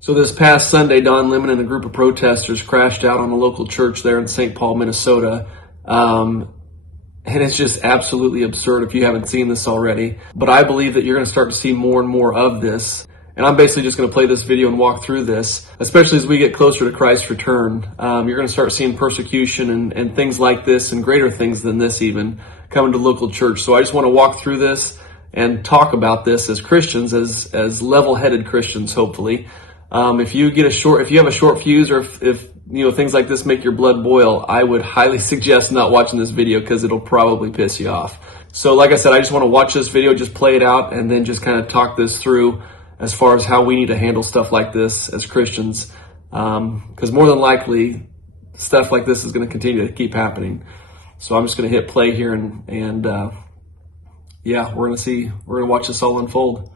So this past Sunday, Don Lemon and a group of protesters crashed out on a local church there in St. Paul, Minnesota. And it's just absolutely absurd if you haven't seen this already. But I believe that you're going to start to see more and more of this. And I'm basically just going to play this video and walk through this, especially as we get closer to Christ's return. You're going to start seeing persecution and things like this and greater things than this even coming to local church. So I just want to walk through this and talk about this as Christians, as level-headed Christians, hopefully. If you have a short fuse, or if things like this make your blood boil, I would highly suggest not watching this video because it'll probably piss you off. So like I said, I just want to watch this video, just play it out, and then just kind of talk this through as far as how we need to handle stuff like this as Christians. Because more than likely, stuff like this is going to continue to keep happening. So I'm just going to hit play here and yeah, we're going to watch this all unfold.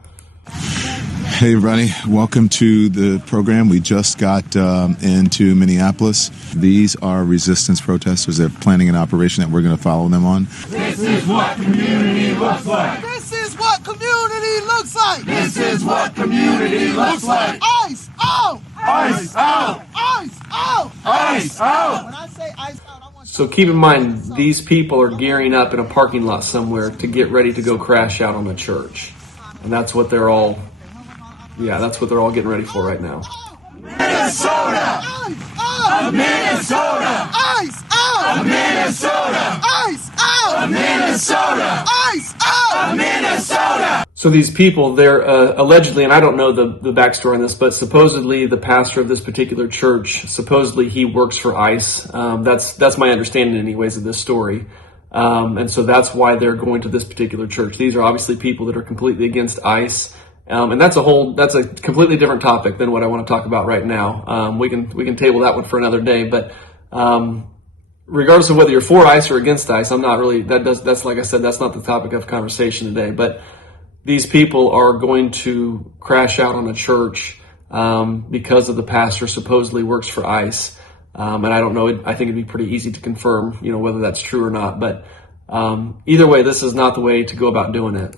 Hey everybody, welcome to the program. We just got into Minneapolis. These are resistance protesters. They're planning an operation that we're going to follow them on. This is what community looks like. This is what community looks like. This is what community looks like. Ice out! Ice out! Ice out! Ice out! When I say ice out, I want So keep in mind, these people are gearing up in a parking lot somewhere to get ready to go crash out on the church. And that's what they're all getting ready for right now. Minnesota! ice out! Minnesota! Ice out! Minnesota! Ice out! Minnesota! Ice out! Minnesota! So these people, they're allegedly, and I don't know the backstory on this, but supposedly the pastor of this particular church, supposedly he works for ICE. That's my understanding anyways of this story. And so that's why they're going to this particular church. These are obviously people that are completely against ICE. And that's a completely different topic than what I want to talk about right now. We can table that one for another day, but, regardless of whether you're for ICE or against ICE, I'm not really, that's like I said, that's not the topic of conversation today, but these people are going to crash out on a church, because of the pastor supposedly works for ICE. And I don't know, I think it'd be pretty easy to confirm, whether that's true or not, but, either way, this is not the way to go about doing it.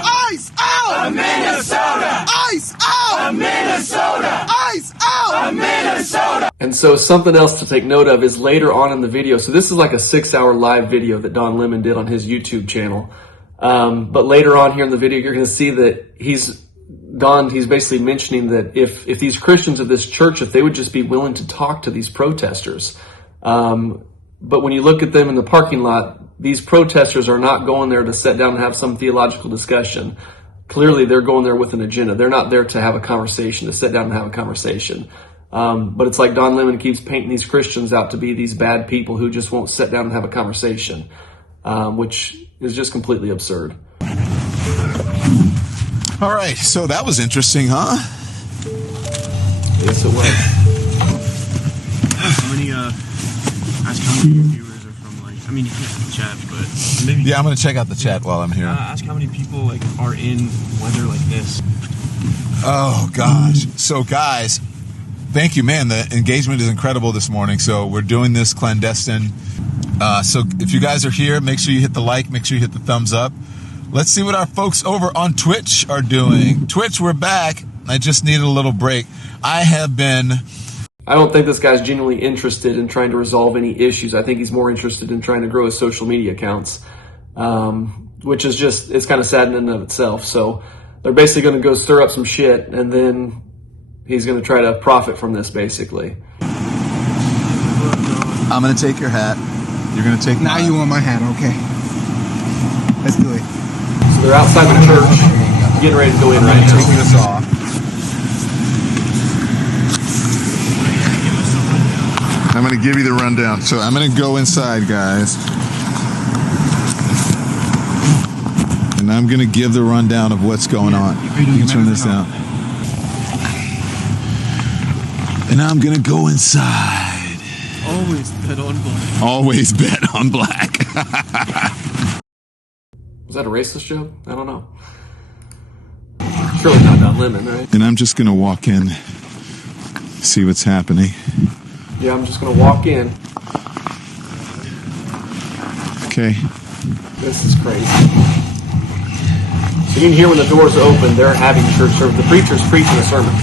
Ice out! Minnesota! Ice out! Minnesota! Ice out! Minnesota! And so something else to take note of is later on in the video, so this is like a 6-hour live video that Don Lemon did on his YouTube channel. But later on here in the video, you're going to see that he's basically mentioning that if these Christians of this church, if they would just be willing to talk to these protesters. But when you look at them in the parking lot, these protesters are not going there to sit down and have some theological discussion. Clearly, they're going there with an agenda. They're not there to have a conversation, to sit down and have a conversation. But it's like Don Lemon keeps painting these Christians out to be these bad people who just won't sit down and have a conversation, which is just completely absurd. All right, so that was interesting, huh? Yes, it was. How many viewers are from, like, I mean, you can't see the chat, but maybe. Yeah, I'm going to check out the chat while I'm here. Ask how many people, like, are in weather like this. Oh, gosh. So, guys, thank you, man. The engagement is incredible this morning. So we're doing this clandestine. So if you guys are here, make sure you hit the like, make sure you hit the thumbs up. Let's see what our folks over on Twitch are doing. Twitch, we're back. I just needed a little break. I don't think this guy's genuinely interested in trying to resolve any issues. I think he's more interested in trying to grow his social media accounts, which is it's kind of sad in and of itself. So they're basically going to go stir up some shit, and then he's going to try to profit from this, basically. I'm going to take your hat. You're going to take Now you want my hat, okay. Let's do it. So they're outside the church, getting ready to go in right now. Taking us off. I'm going to give you the rundown. So I'm going to go inside, guys. And I'm going to give the rundown of what's going on. You can turn this down. And I'm going to go inside. Always bet on black. Always bet on black. Was that a racist joke? I don't know. Surely not Don Lemon, right? And I'm just going to walk in, see what's happening. Yeah, I'm just going to walk in. Okay. This is crazy. So you can hear when the doors open, they're having church service. The preacher's preaching a sermon.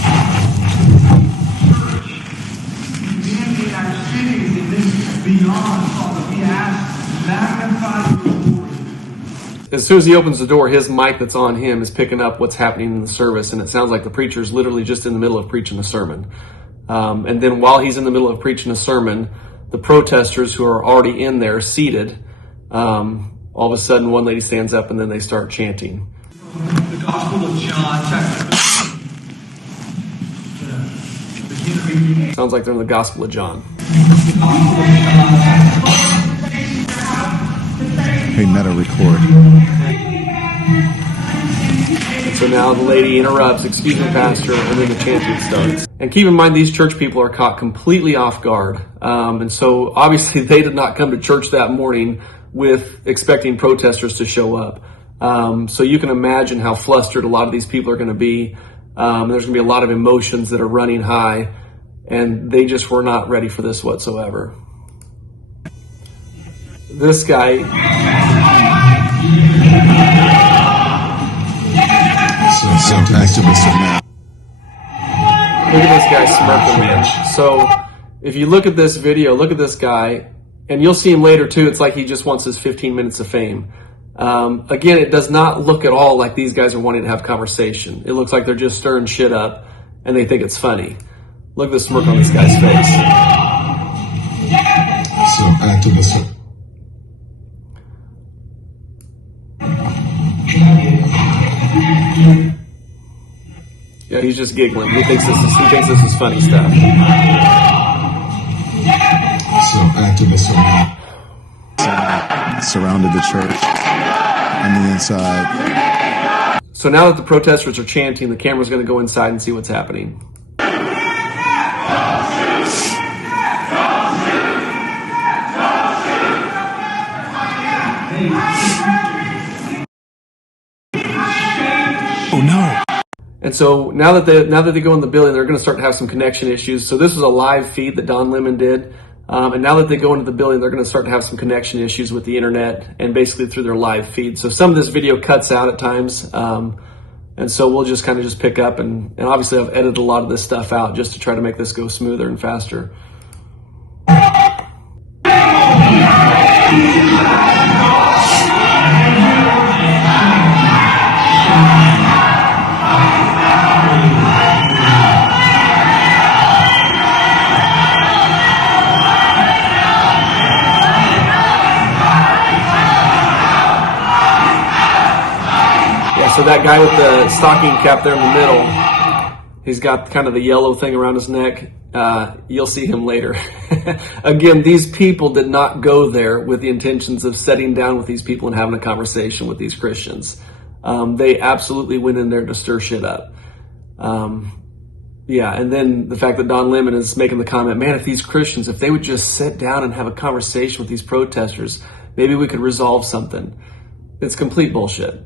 As soon as he opens the door, his mic that's on him is picking up what's happening in the service, and it sounds like the preacher's literally just in the middle of preaching a sermon. And then while he's in the middle of preaching a sermon, the protesters who are already in there seated, all of a sudden one lady stands up and then they start chanting. The Gospel of John, chapter. Sounds like they're in the Gospel of John. Hey, Meta, record. So now the lady interrupts, "Excuse me, Pastor," and then the chanting starts. And keep in mind, these church people are caught completely off guard. And so obviously they did not come to church that morning with expecting protesters to show up. So you can imagine how flustered a lot of these people are going to be. There's going to be a lot of emotions that are running high, and they just were not ready for this whatsoever. This guy... So activists now. Look at this guy smirking, man. So if you look at this video, look at this guy, and you'll see him later too. It's like he just wants his 15 minutes of fame. Again, it does not look at all like these guys are wanting to have conversation. It looks like they're just stirring shit up, and they think it's funny. Look at the smirk on this guy's face. So activists. Yeah, he's just giggling. He thinks this is funny stuff. So activists surrounded the church on the inside. So now that the protesters are chanting, the camera's going to go inside and see what's happening. Oh no! And so now that they go in the building, they're going to start to have some connection issues. So this was a live feed that Don Lemon did. And now that they go into the building, they're going to start to have some connection issues with the internet and basically through their live feed. So some of this video cuts out at times. And so we'll just kind of just pick up. And obviously I've edited a lot of this stuff out just to try to make this go smoother and faster. So that guy with the stocking cap there in the middle, he's got kind of the yellow thing around his neck. You'll see him later. Again, these people did not go there with the intentions of sitting down with these people and having a conversation with these Christians. They absolutely went in there to stir shit up. Yeah, and then the fact that Don Lemon is making the comment, man, if these Christians, if they would just sit down and have a conversation with these protesters, maybe we could resolve something. It's complete bullshit.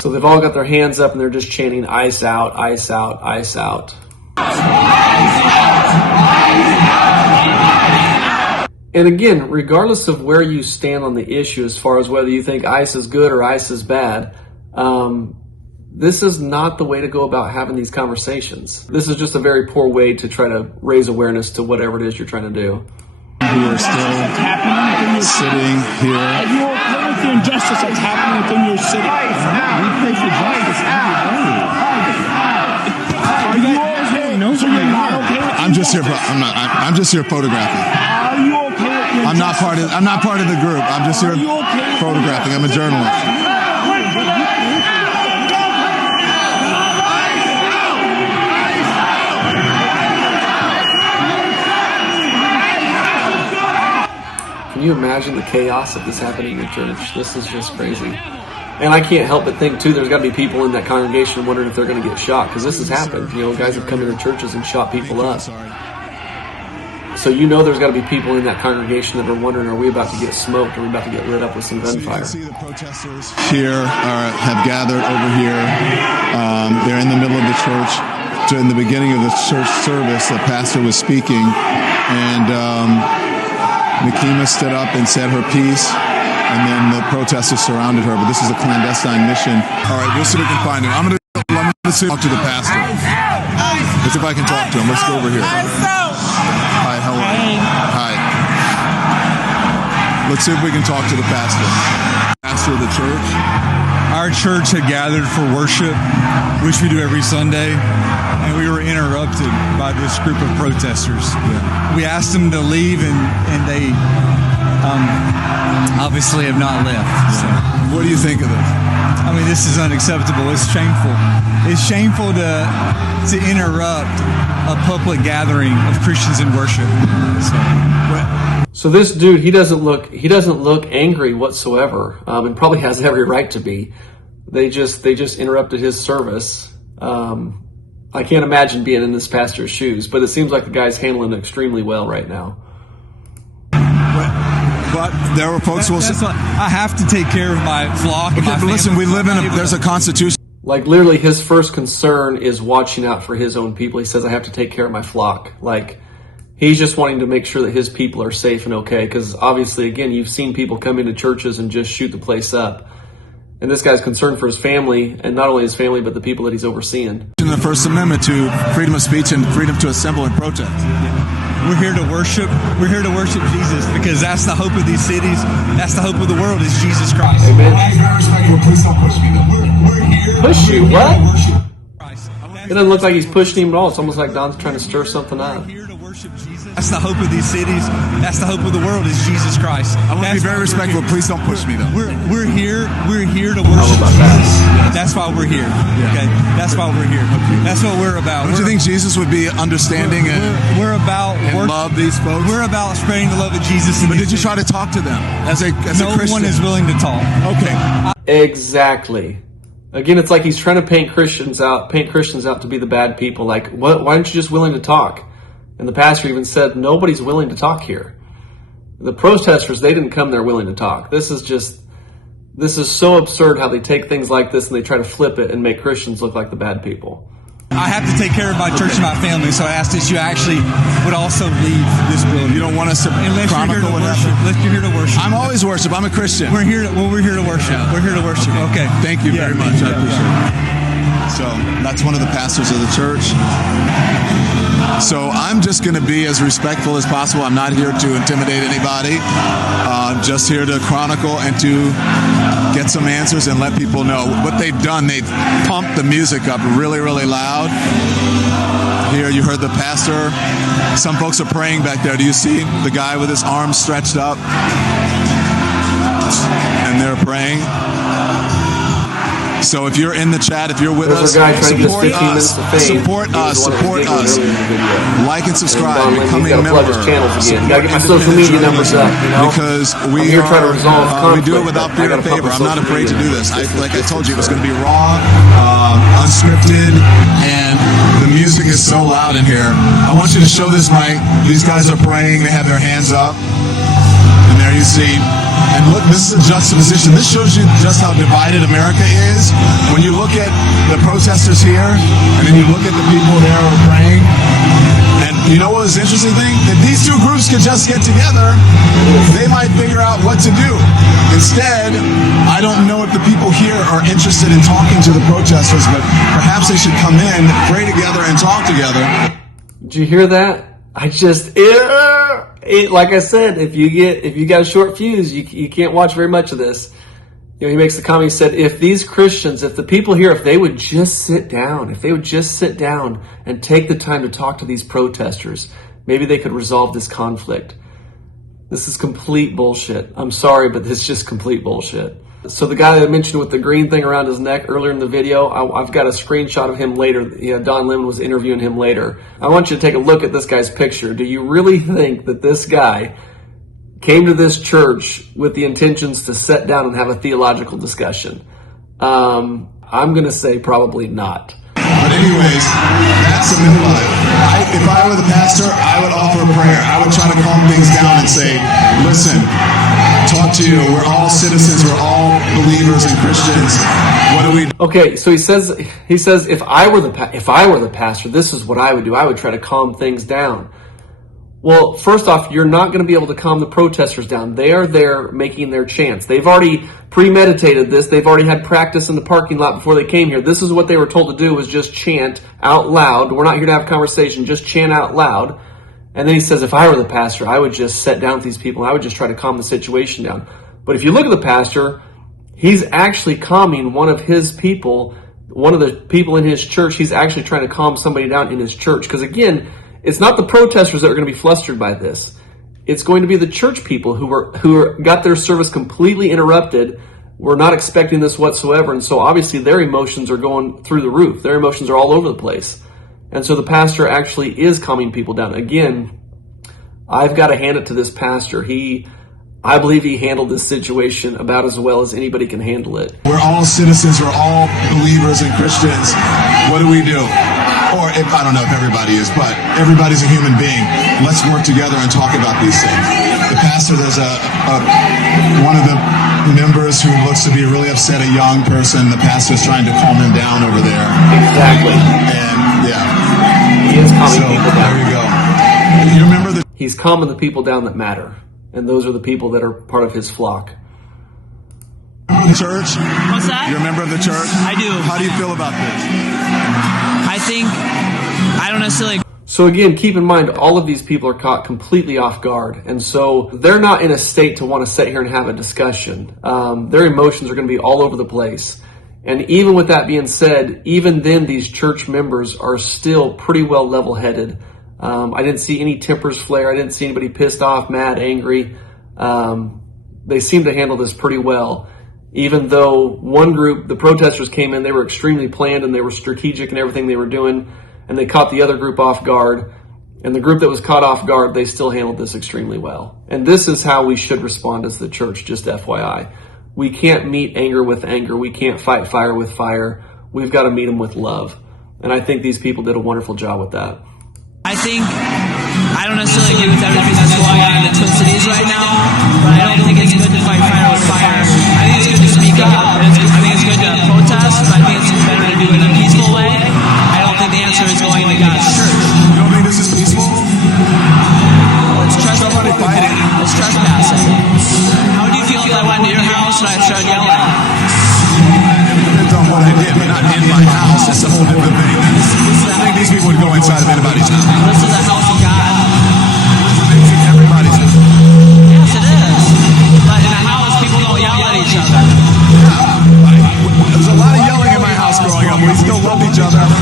So they've all got their hands up and they're just chanting, "Ice out, ice out, ice out." And again, regardless of where you stand on the issue as far as whether you think ICE is good or ICE is bad, this is not the way to go about having these conversations. This is just a very poor way to try to raise awareness to whatever it is you're trying to do. Who are still sitting here. Are you okay with the injustice that's happening within your city? We pray for justice every day. Are you okay? So you're not okay with I'm just here. I'm just here photographing. Are you okay with the I'm not part of the group. I'm just here photographing. I'm a journalist. Can you imagine the chaos of this happening in your church? This is just crazy. And I can't help but think, too, there's got to be people in that congregation wondering if they're going to get shot, because this has happened. You know, guys have come into churches and shot people up. So you know there's got to be people in that congregation that are wondering, are we about to get smoked? Are we about to get lit up with some gunfire? So you can see the protesters here have gathered over here. They're in the middle of the church. In the beginning of the church service, the pastor was speaking, and Nikema stood up and said her piece, and then the protesters surrounded her. But this is a clandestine mission. All right, we'll see if we can find him. I'm gonna talk to the pastor. Let's see if I can talk to him. Let's go over here. Hi, how are you? Hi. Let's see if we can talk to the pastor. Pastor of the church. Our church had gathered for worship, which we do every Sunday, and we were interrupted by this group of protesters. Yeah. We asked them to leave, and they obviously have not left. So. What do you think of this? I mean, this is unacceptable. It's shameful. It's shameful to interrupt a public gathering of Christians in worship. So this dude, he doesn't look angry whatsoever, and probably has every right to be. They just interrupted his service. I can't imagine being in this pastor's shoes, but it seems like the guy's handling it extremely well right now. But there were folks who will say, I have to take care of my flock. okay, but listen, we live in there's a constitution. Like, literally, his first concern is watching out for his own people. He says, I have to take care of my flock. Like, he's just wanting to make sure that his people are safe and okay, because obviously, again, you've seen people come into churches and just shoot the place up. And this guy's concerned for his family, and not only his family, but the people that he's overseeing. In the First Amendment to freedom of speech and freedom to assemble and protest. We're here to worship. We're here to worship Jesus, because that's the hope of these cities. That's the hope of the world, is Jesus Christ. Amen. Please don't push me. We're here. Push you? What? It doesn't look like he's pushing him at all. It's almost like Don's trying to stir something up. That's the hope of these cities. That's the hope of the world, is Jesus Christ. I want to be very respectful. Please don't push me, though. We're here to worship Jesus. That's why we're here. Okay, that's why we're here. That's what we're about. Don't you think Jesus would be understanding and love these folks? We're about spreading the love of Jesus. But did you try to talk to them as a Christian? No one is willing to talk. Okay. Exactly. Again, it's like he's trying to paint Christians out to be the bad people. Like, why aren't you just willing to talk? And the pastor even said, nobody's willing to talk here. The protesters, they didn't come there willing to talk. This is so absurd how they take things like this and they try to flip it and make Christians look like the bad people. I have to take care of my church and my family, so I asked that you actually would also leave this building. You don't want us to chronicle what happened? Unless you're here to worship. I'm always worship. I'm a Christian. We're here to worship. We're here to worship. Okay. Thank you very much. I appreciate it. So that's one of the pastors of the church. So I'm just going to be as respectful as possible. I'm not here to intimidate anybody. Just here to chronicle and to get some answers and let people know what they've done. They've pumped the music up really, really loud. Here you heard the pastor. Some folks are praying back there. Do you see the guy with his arms stretched up? And they're praying. So if you're in the chat, if you're with us, support us. Like and subscribe, become a member. You gotta get my social media numbers up, you know? Because I'm here trying to resolve conflict. we do it without fear or favor. I'm not afraid to do this. Like I told you, it was going to be raw, unscripted, and the music is so loud in here. I want you to show this mic. These guys are praying. They have their hands up. And there you see. And look, this is a juxtaposition. This shows you just how divided America is. When you look at the protesters here, and then you look at the people there who are praying, and you know what was the interesting thing? If these two groups could just get together, they might figure out what to do. Instead, I don't know if the people here are interested in talking to the protesters, but perhaps they should come in, pray together, and talk together. Did you hear that? Like I said, if you got a short fuse, you can't watch very much of this. You know, he makes the comment, he said, if these Christians, if the people here, if they would just sit down and take the time to talk to these protesters, maybe they could resolve this conflict. This is complete bullshit. I'm sorry, but this is just complete bullshit. So the guy that I mentioned with the green thing around his neck earlier in the video, I've got a screenshot of him later. Don Lemon was interviewing him later. I want you to take a look at this guy's picture. Do you really think that this guy came to this church with the intentions to sit down and have a theological discussion? I'm going to say probably not. But anyways, that's the middle life. If I were the pastor, I would offer a prayer. I would try to calm things down and say, listen, talk to you. We're all citizens. We're all believers and Christians. What do we do? Okay, so he says if I were the pastor, this is what I would do. I would try to calm things down. Well, first off, you're not going to be able to calm the protesters down. They are there making their chants. They've already premeditated this. They've already had practice in the parking lot before they came here. This is what they were told to do, was just chant out loud. We're not here to have a conversation, just chant out loud. And then he says, if I were the pastor, I would just sit down with these people and I would just try to calm the situation down. But if you look at the pastor, he's actually calming one of his people, one of the people in his church. He's actually trying to calm somebody down in his church. Because again, it's not the protesters that are going to be flustered by this. It's going to be the church people who got their service completely interrupted. We're not expecting this whatsoever. And so obviously their emotions are going through the roof. Their emotions are all over the place. And so the pastor actually is calming people down. Again, I've got to hand it to this pastor. I believe he handled this situation about as well as anybody can handle it. We're all citizens, we're all believers and Christians. What do we do? Or if, I don't know if everybody is, but everybody's a human being. Let's work together and talk about these things. The pastor, there's one of the members who looks to be really upset, a young person. The pastor's trying to calm him down over there. Exactly. And yeah. He is calming people down. There you go. You remember the He's calming the people down that matter. And those are the people that are part of his flock. church? What's that? You're a member of the church? I do. How do you feel about this? I don't necessarily... So again, keep in mind, all of these people are caught completely off guard. And so they're not in a state to want to sit here and have a discussion. Their emotions are going to be all over the place. And even with that being said, even then, these church members are still pretty well level-headed. I didn't see any tempers flare. I didn't see anybody pissed off, mad, angry. They seem to handle this pretty well. Even though one group, the protesters came in, they were extremely planned and they were strategic in everything they were doing, and they caught the other group off guard. And the group that was caught off guard, they still handled this extremely well. And this is how we should respond as the church, just FYI. We can't meet anger with anger. We can't fight fire with fire. We've got to meet them with love. And I think these people did a wonderful job with that. I don't necessarily agree with everything that's going on in the Twin Cities right now, but I don't think it's good to fight fire with fire. I think it's good to speak up. I think it's good to protest, but I think it's better to do it in a peaceful way. I don't think the answer is going to God's church. You don't think this is peaceful? It's trespassing. Somebody fighting. It's trespassing. How would you feel if I went to your house and I started yelling? It depends on what I did, but not in my house. That's a whole different thing. I think these people would go inside of anybody's house. This is a house of God. It's in everybody's house. Yes, it is. But in a house, people don't yell at each other. There's a lot of yelling in my house growing up. We still love each other. Yeah,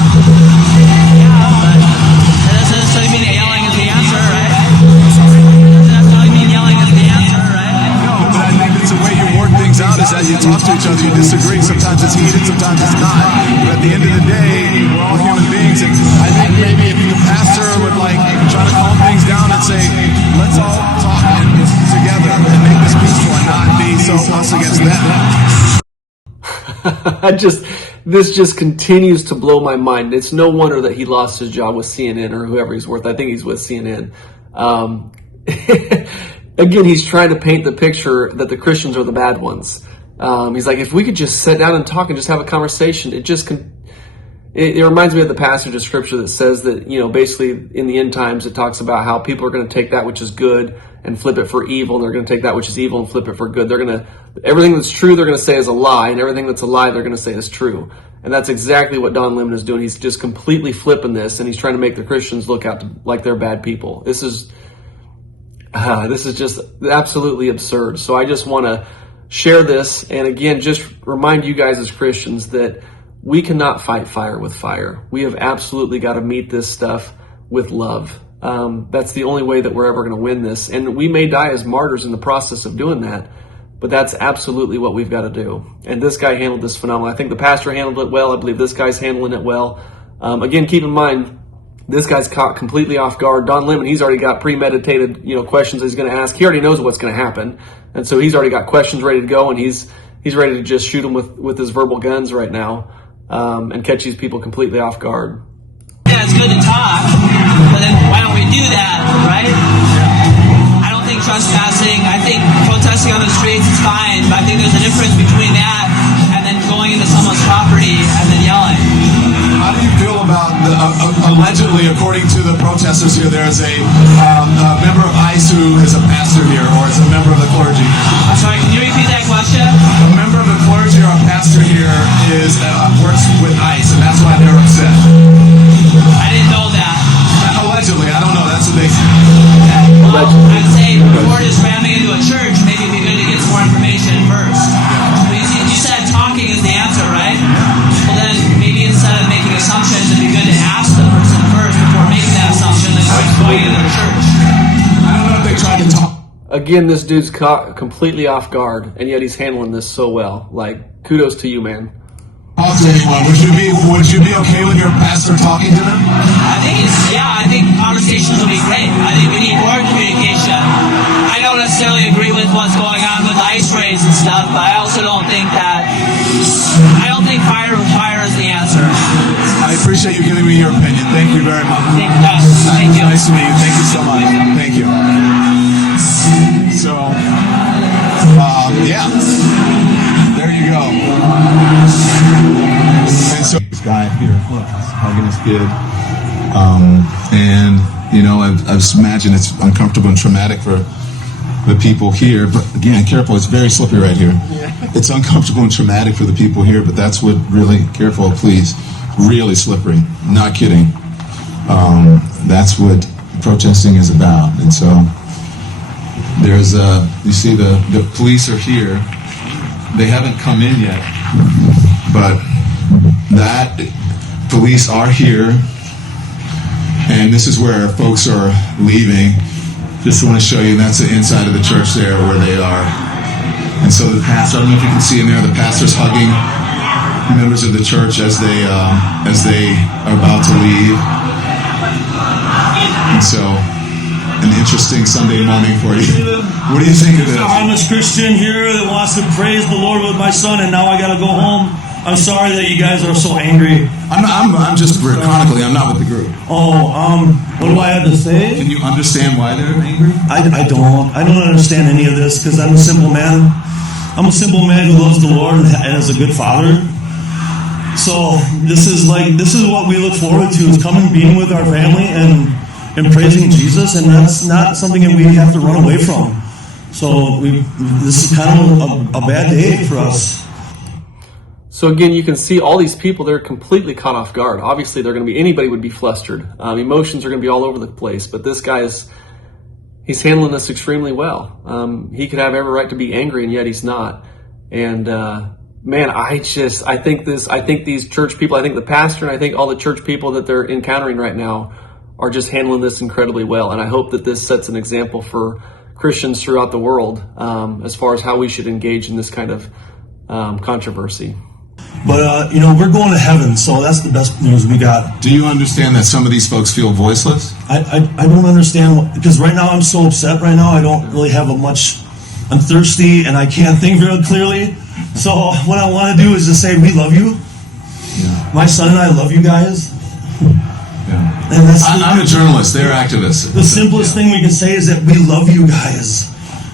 but it doesn't necessarily mean that yelling is the answer, right? It doesn't necessarily mean yelling is the answer, right? No, but I think it's the way you work things out is as you talk to each other, you disagree. Sometimes it's heated, sometimes it's not. But at the end of the day, we're all human beings. And I think maybe if the pastor would try to calm things down and say, let's all talk together and make this peaceful and not be so us against them. This just continues to blow my mind. It's no wonder that he lost his job with CNN or whoever he's with. I think he's with CNN. Again, he's trying to paint the picture that the Christians are the bad ones. He's like, if we could just sit down and talk and just have a conversation, it reminds me of the passage of scripture that says that, basically in the end times, it talks about how people are going to take that which is good and flip it for evil, and they're going to take that which is evil and flip it for good. Everything that's true, they're going to say is a lie, and everything that's a lie, they're going to say is true. And that's exactly what Don Lemon is doing. He's just completely flipping this, and he's trying to make the Christians look out like they're bad people. This is just absolutely absurd. So I just want to share this, and again, just remind you guys as Christians that we cannot fight fire with fire. We have absolutely got to meet this stuff with love. That's the only way that we're ever going to win this. And we may die as martyrs in the process of doing that, but that's absolutely what we've got to do. And this guy handled this phenomenally. I think the pastor handled it well. I believe this guy's handling it well. Again, keep in mind, this guy's caught completely off guard. Don Lemon, he's already got premeditated, questions he's going to ask. He already knows what's going to happen. And so he's already got questions ready to go, and he's ready to just shoot them with his verbal guns right now, and catch these people completely off guard. Yeah, it's good to talk, but then why don't we do that, right? I don't think trespassing, I think protesting on the streets is fine, but I think there's a difference between that and then going into someone's property and then yelling. How do you feel about allegedly, according to the protesters, pastors here. There's a member of ICE who is a pastor here, or is a member of the clergy. I'm sorry, can you repeat that question? A member of the clergy or a pastor here is works with ICE, and that's why they're upset. I didn't know that. Allegedly, I don't know. That's what they say. Okay. Well, I'd say before just ramming into a church, maybe it'd be good to get some more information first. But you said talking is the answer, right? Well, then maybe instead of making assumptions, it'd be good to ask the person first before making that assumption, then going into their church. I don't know if they tried to talk. Again, this dude's caught completely off guard, and yet he's handling this so well. Like, kudos to you, man. Talk to anyone. Would you be okay with your pastor talking to them? I think conversations will be great. I think we need more communication. I don't necessarily agree with what's going on with ICE raids and stuff, but I also don't think fire is the answer. I appreciate you giving me your opinion. Thank you very much. Thank you. Nice to meet you. Thank you so much. Thank you. So, yeah. There you go. And so this guy here, look, he's hugging his kid. And, you know, I just imagine it's uncomfortable and traumatic for the people here. But again, careful, it's very slippery right here. It's uncomfortable and traumatic for the people here, but that's what really, careful, please, really slippery. Not kidding. That's what protesting is about. And so there's, you see the police are here. They haven't come in yet, but that police are here. And this is where folks are leaving. Just want to show you, that's the inside of the church there where they are. And so the pastor, I don't know if you can see in there, the pastor's hugging members of the church as they are about to leave. And so, an interesting Sunday morning for you. What do you think of this? A harmless Christian here that wants to praise the Lord with my son, and now I got to go home. I'm sorry that you guys are so angry. I'm just chronically, I'm not with the group. What do I have to say? Can you understand why they're angry? I don't understand any of this because I'm a simple man. I'm a simple man who loves the Lord and is a good father. So this is what we look forward to, is coming, being with our family and praising Jesus, and that's not something that we have to run away from. So this is kind of a bad day for us. So again, you can see all these people, they're completely caught off guard. Obviously, anybody would be flustered. Emotions are going to be all over the place, but this guy he's handling this extremely well. He could have every right to be angry, and yet he's not. And man, I think these church people, I think the pastor, and I think all the church people that they're encountering right now are just handling this incredibly well. And I hope that this sets an example for Christians throughout the world as far as how we should engage in this kind of controversy. But, we're going to heaven, so that's the best news we got. Do you understand that some of these folks feel voiceless? I don't understand, because right now I'm so upset right now. I don't really have I'm thirsty, and I can't think very clearly. So what I want to do is just say, we love you. Yeah. My son and I love you guys. Yeah. And I'm a journalist. They're activists. The simplest thing we can say is that we love you guys.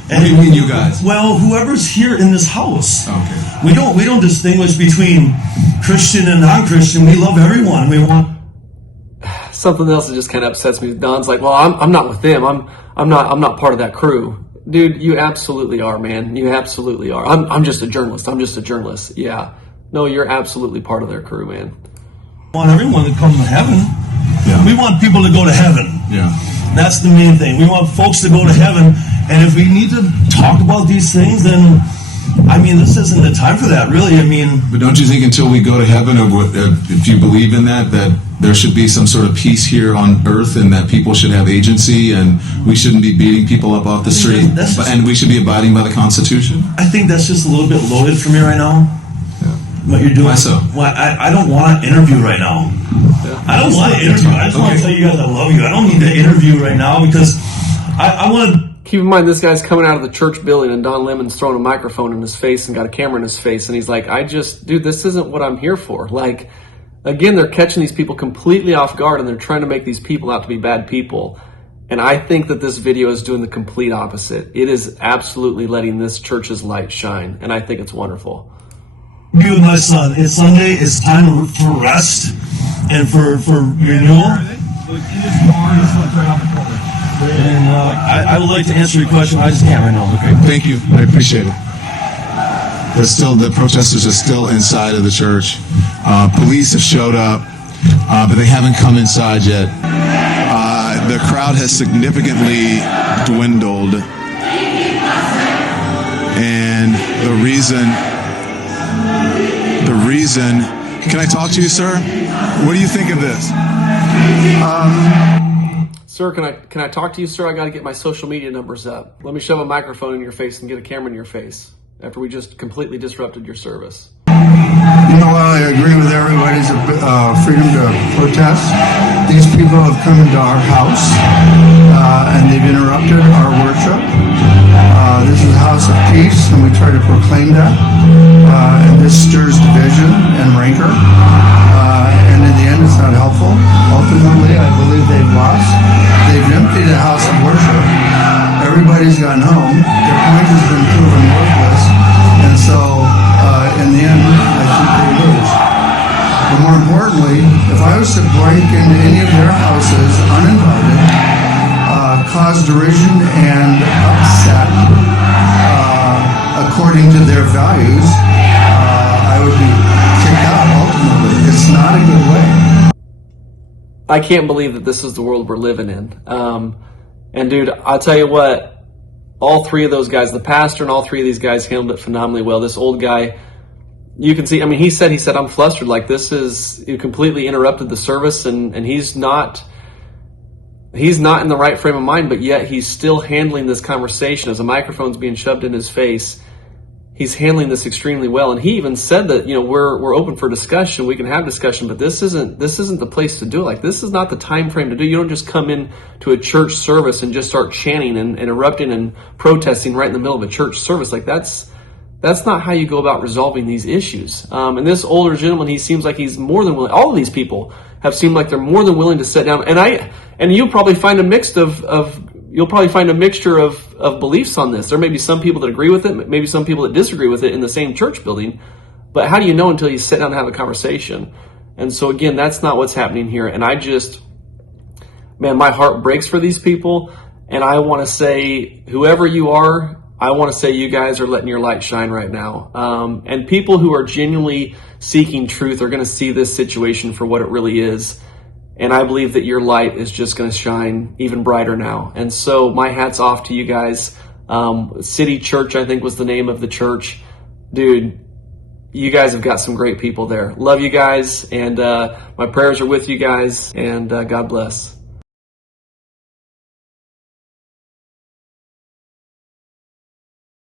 What do you mean, you guys? Well, whoever's here in this house. Okay. We don't distinguish between Christian and non-Christian. We love everyone. We want. Something else that just kind of upsets me. Don's like, well, I'm not with them. I'm not part of that crew. Dude, you absolutely are, man. You absolutely are. I'm just a journalist. I'm just a journalist. Yeah. No, you're absolutely part of their crew, man. We want everyone to come to heaven. Yeah. We want people to go to heaven. Yeah. That's the main thing. We want folks to go to heaven. And if we need to talk about these things, then, this isn't the time for that, really. But don't you think until we go to heaven, or if you believe in that there should be some sort of peace here on earth, and that people should have agency, and we shouldn't be beating people up off the street, and we should be abiding by the Constitution? I think that's just a little bit loaded for me right now. Yeah. What you're doing. Why so? Well, I don't want to interview right now. Yeah. I don't want to interview. I just want to tell you guys I love you. I don't need to interview right now because I want to. Keep in mind, this guy's coming out of the church building, and Don Lemon's throwing a microphone in his face and got a camera in his face, and he's like, dude, this isn't what I'm here for. Like, again, they're catching these people completely off guard, and they're trying to make these people out to be bad people. And I think that this video is doing the complete opposite. It is absolutely letting this church's light shine, and I think it's wonderful. Be with my son. It's Sunday. It's time for rest and for renewal. So in this car, he slept right off the corner. And I would like to answer your question. I just can't right now. Okay, thank you. I appreciate it. The protesters are still inside of the church. Police have showed up, but they haven't come inside yet. The crowd has significantly dwindled, and the reason. Can I talk to you, sir? What do you think of this? Sir, can I talk to you, sir? I got to get my social media numbers up. Let me shove a microphone in your face and get a camera in your face after we just completely disrupted your service. You know, while I agree with everybody's freedom to protest, these people have come into our house and they've interrupted our worship. This is a house of peace, and we try to proclaim that. And this stirs division and rancor. And in the end, it's not helpful. Ultimately, I believe they've lost. They've emptied a house of worship. Everybody's gone home. Their point has been proven worthless. And so, in the end, I think they lose. But more importantly, if I was to break into any of their houses uninvited, cause derision and upset according to their values, I would be kicked out ultimately. It's not a good way. I can't believe that this is the world we're living in. And dude, I'll tell you what, all three of those guys, the pastor and all three of these guys handled it phenomenally well. This old guy, you can see, I mean, he said, I'm flustered. Like, you completely interrupted the service, and he's not in the right frame of mind, but yet he's still handling this conversation as a microphone's being shoved in his face. He's handling this extremely well. And he even said that, we're open for discussion. We can have discussion, but this isn't the place to do it. Like, this is not the time frame to do. You don't just come in to a church service and just start chanting and erupting and protesting right in the middle of a church service. Like, that's not how you go about resolving these issues. And this older gentleman, he seems like he's more than willing. All of these people have seemed like they're more than willing to sit down. And you'll probably find a mixture of beliefs on this. There may be some people that agree with it, maybe some people that disagree with it in the same church building. But how do you know until you sit down and have a conversation? And so again, that's not what's happening here. And my heart breaks for these people. And I want to say, whoever you are, I want to say you guys are letting your light shine right now. And people who are genuinely seeking truth are going to see this situation for what it really is. And I believe that your light is just going to shine even brighter now. And so my hat's off to you guys. City Church, I think, was the name of the church. Dude, you guys have got some great people there. Love you guys. And my prayers are with you guys. And God bless.